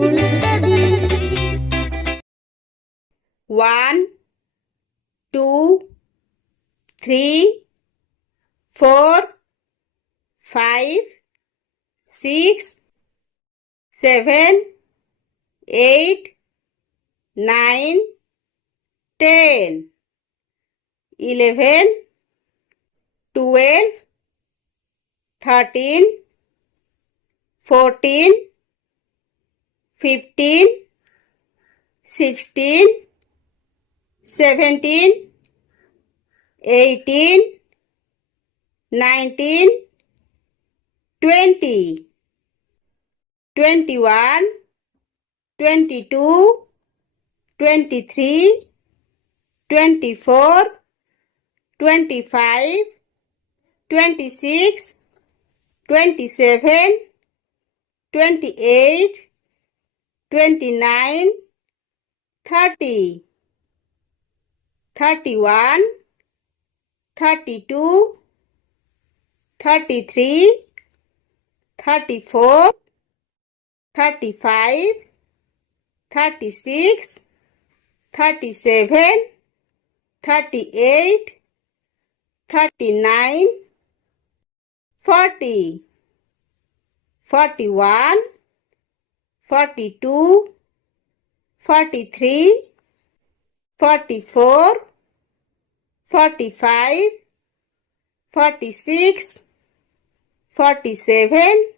to study. 1, 2, 3, 4, 5, 6, 7, 8, 9, 10, 11, 12, 13, 14, 15, 16, 17, 18, 19, 20, 21, 22, 23, 24, 25, 26, 27, 28, 29, 30, 31, 32, 33, 34, 35, 36, 37, 38, 39, 40, 41, 42, 43, 44, 45, 46, 47,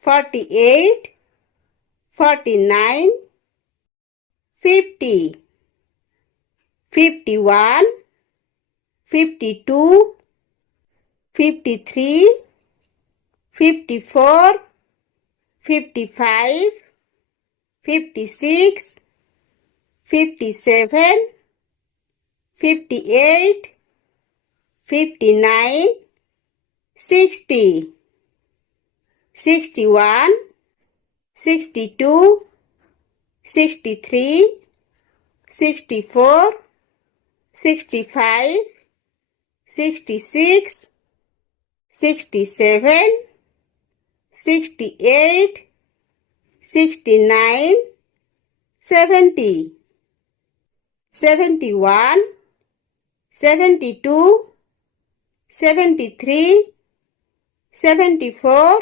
48, 49, 50, 51, 52, 53, 54, 55, 56, 57, 58, 59, 60, 61, 62, 63, 64, 65, 66, 67, 68, 69, 70, 71, 72, 73, 74,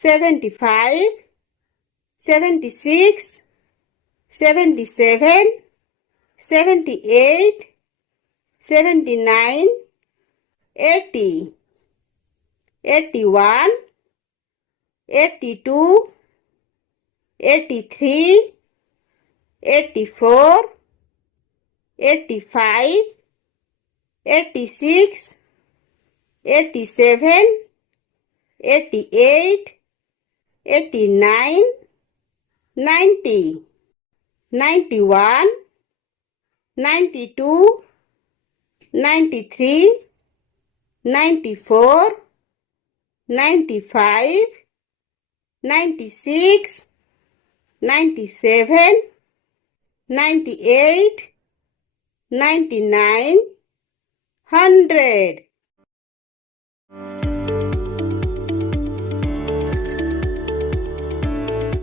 75, 76, 77, 78, 79, 80, 81, 82, 83, 84, 85, 86, 87, 88, 89, 90, 91, 92, 93, 94, 95, 96, 97, 98, 99, 100.